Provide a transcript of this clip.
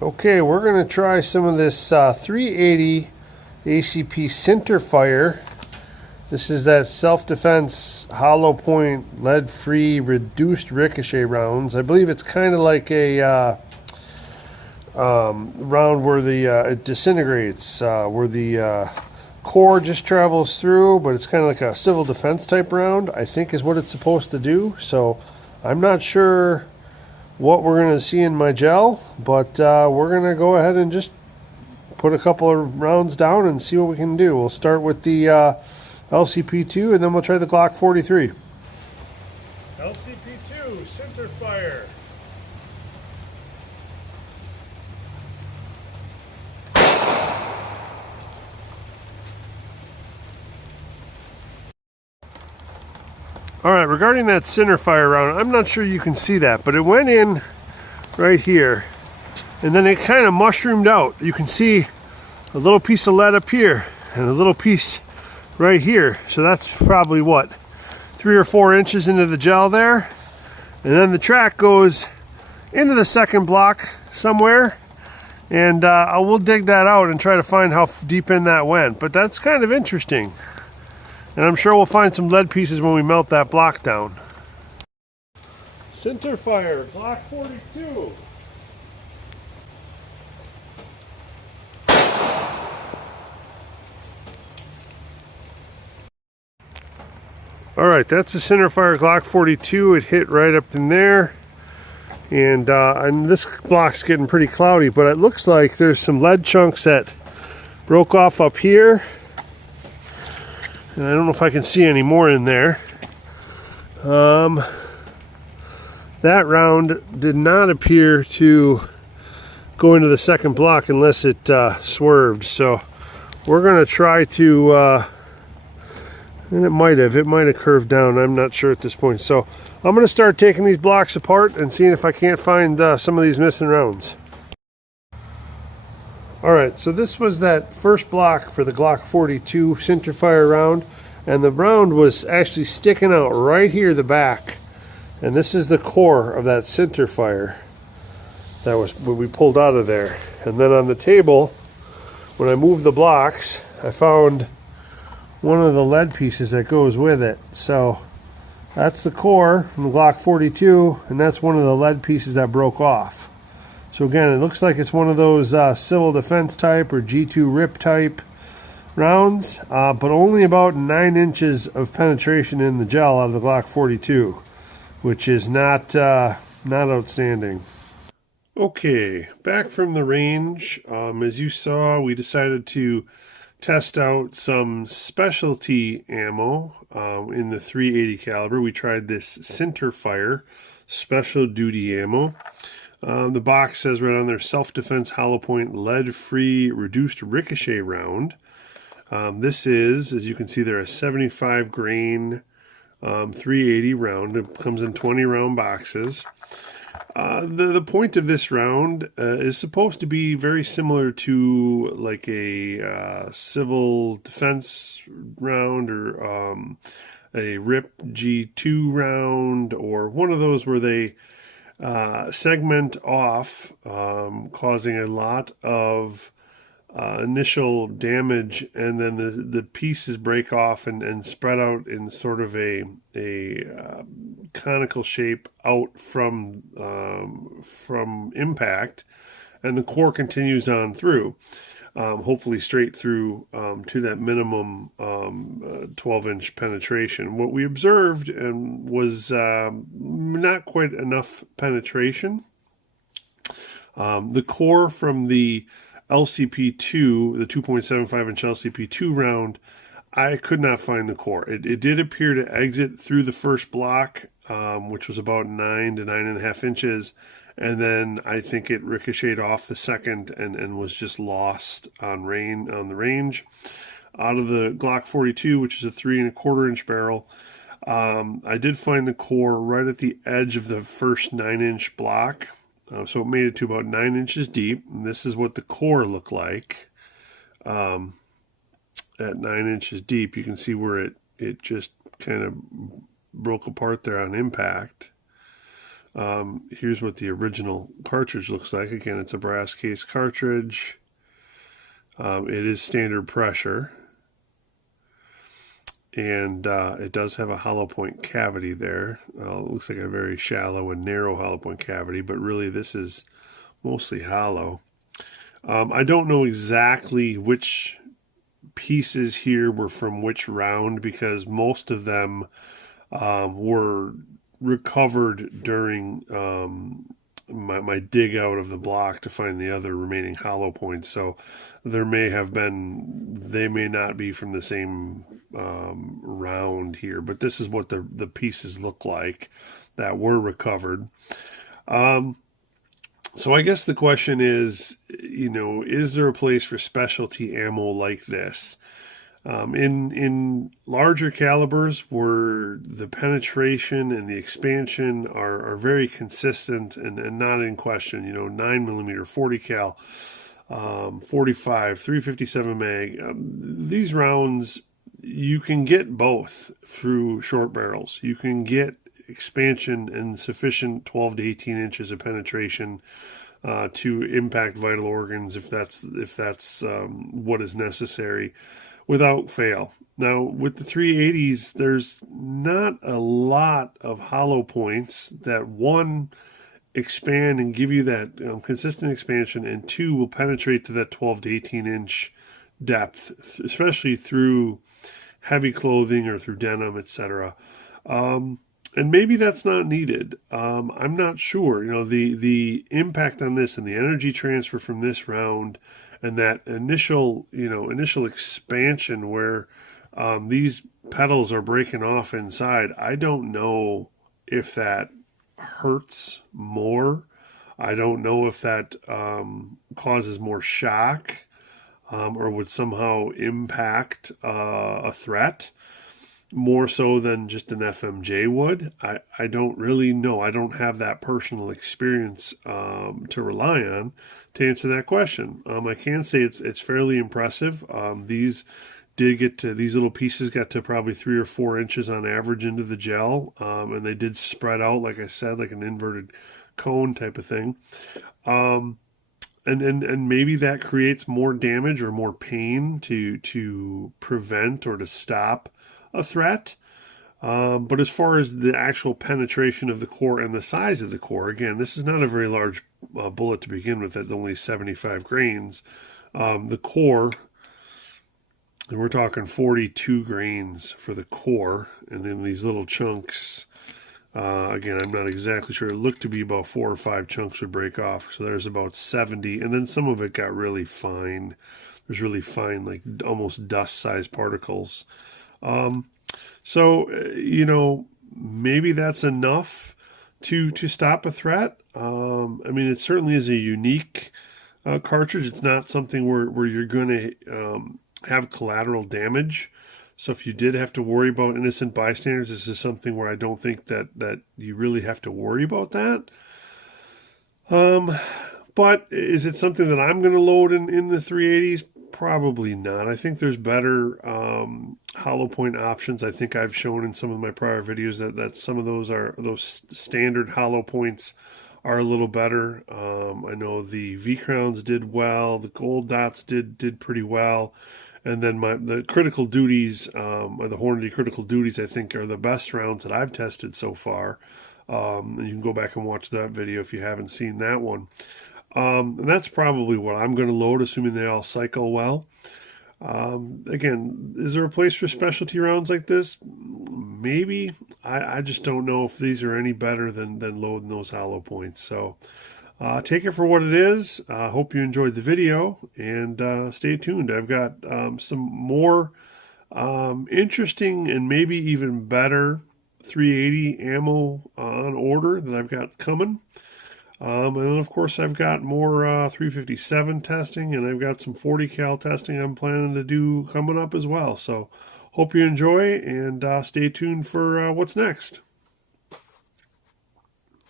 Okay, we're going to try some of this 380 ACP Sinter Fire. This is that self-defense hollow point lead-free reduced ricochet rounds. I believe it's kind of like a round where it disintegrates, where the core just travels through, but it's kind of like a civil defense type round, I think is what it's supposed to do. So I'm not sure what we're going to see in my gel, but we're going to go ahead and just put a couple of rounds down and see what we can do. We'll start with the LCP2 and then we'll try the Glock 43. LCP2, Sinter Fire. All right, regarding that Sinter Fire round, I'm not sure you can see that, but it went in right here, and then it kind of mushroomed out. You can see a little piece of lead up here, and a little piece right here. So that's probably, what, 3 or 4 inches into the gel there. And then the track goes into the second block somewhere, and I will dig that out and try to find how deep in that went. But that's kind of interesting. And I'm sure we'll find some lead pieces when we melt that block down. Sinter Fire, Glock 42. All right, that's the Sinter Fire Glock 42. It hit right up in there. And this block's getting pretty cloudy, but it looks like there's some lead chunks that broke off up here. And I don't know if I can see any more in there. That round did not appear to go into the second block unless it swerved. So we're going to try to, and it might have curved down. I'm not sure at this point. So I'm going to start taking these blocks apart and seeing if I can't find some of these missing rounds. All right, so this was that first block for the Glock 42 Sinter Fire round, and the round was actually sticking out right here, the back. And this is the core of that Sinter Fire that was what we pulled out of there. And then on the table, when I moved the blocks, I found one of the lead pieces that goes with it. So that's the core from the Glock 42, and that's one of the lead pieces that broke off. So again, it looks like it's one of those civil defense type or G2 RIP type rounds, but only about 9 inches of penetration in the gel out of the Glock 42, which is not outstanding. Okay, back from the range. As you saw, we decided to test out some specialty ammo in the 380 caliber. We tried this Sinter Fire special duty ammo. The box says right on there, self-defense hollow point lead-free reduced ricochet round. This is, as you can see there, a 75 grain 380 round. It comes in 20 round boxes. The point of this round is supposed to be very similar to like a civil defense round or a RIP G2 round, or one of those where they segment off, causing a lot of initial damage, and then the pieces break off and spread out in sort of a conical shape out from impact, and the core continues on through, hopefully straight through to that minimum 12-inch penetration. What we observed was not quite enough penetration. The core from the LCP2, the 2.75-inch LCP2 round, I could not find the core. It did appear to exit through the first block, which was about 9 to 9.5 inches, and then I think it ricocheted off the second and was just lost on the range. Out of the Glock 42, which is a 3.25-inch barrel, I did find the core right at the edge of the first 9-inch block. So it made it to about 9 inches deep. And this is what the core looked like at 9 inches deep. You can see where it just kind of broke apart there on impact. Here's what the original cartridge looks like. Again, it's a brass case cartridge. It is standard pressure. And it does have a hollow point cavity there. It looks like a very shallow and narrow hollow point cavity, but really this is mostly hollow. I don't know exactly which pieces here were from which round, because most of them were recovered during my dig out of the block to find the other remaining hollow points. So they may not be from the same round here, but this is what the pieces look like that were recovered. So I guess the question is, is there a place for specialty ammo like this? In larger calibers where the penetration and the expansion are very consistent and not in question, 9mm 40 cal, 45, 357 mag, these rounds, you can get both through short barrels. You can get expansion and sufficient 12 to 18 inches of penetration to impact vital organs if that's what is necessary, without fail. Now, with the 380s, there's not a lot of hollow points that, one, expand and give you that consistent expansion, and two, will penetrate to that 12 to 18 inch depth, especially through heavy clothing or through denim, etc. And maybe that's not needed. I'm not sure. The impact on this and the energy transfer from this round and that initial expansion where these petals are breaking off inside, I don't know if that hurts more. I don't know if that causes more shock or would somehow impact a threat more so than just an FMJ would. I don't really know. I don't have that personal experience to rely on to answer that question. I can say it's fairly impressive. These little pieces got to probably 3 or 4 inches on average into the gel, and they did spread out, like I said, like an inverted cone type of thing. And maybe that creates more damage or more pain to prevent or to stop a threat. But as far as the actual penetration of the core and the size of the core, again, this is not a very large bullet to begin with. It's only 75 grains. The core, and we're talking 42 grains for the core, and then these little chunks, again, I'm not exactly sure. It looked to be about 4 or 5 chunks would break off. So there's about 70, and then some of it got really fine. There's really fine, like almost dust-sized particles. So, maybe that's enough to stop a threat. It certainly is a unique cartridge. It's not something where you're going to have collateral damage. So if you did have to worry about innocent bystanders, this is something where I don't think that you really have to worry about that. But is it something that I'm going to load in the 380s? Probably not. I think there's better hollow point options. I think I've shown in some of my prior videos that some of those standard hollow points are a little better. I know the V crowns did well. The gold dots did pretty well. And then the critical duties, or the Hornady critical duties, I think are the best rounds that I've tested so far. And you can go back and watch that video if you haven't seen that one. And that's probably what I'm going to load, assuming they all cycle well. Again, is there a place for specialty rounds like this? Maybe. I just don't know if these are any better than loading those hollow points. So take it for what it is. Hope you enjoyed the video, and stay tuned. I've got some more interesting and maybe even better 380 ammo on order that I've got coming. And then, of course, I've got more 357 testing, and I've got some 40 cal testing I'm planning to do coming up as well. So hope you enjoy, and stay tuned for what's next.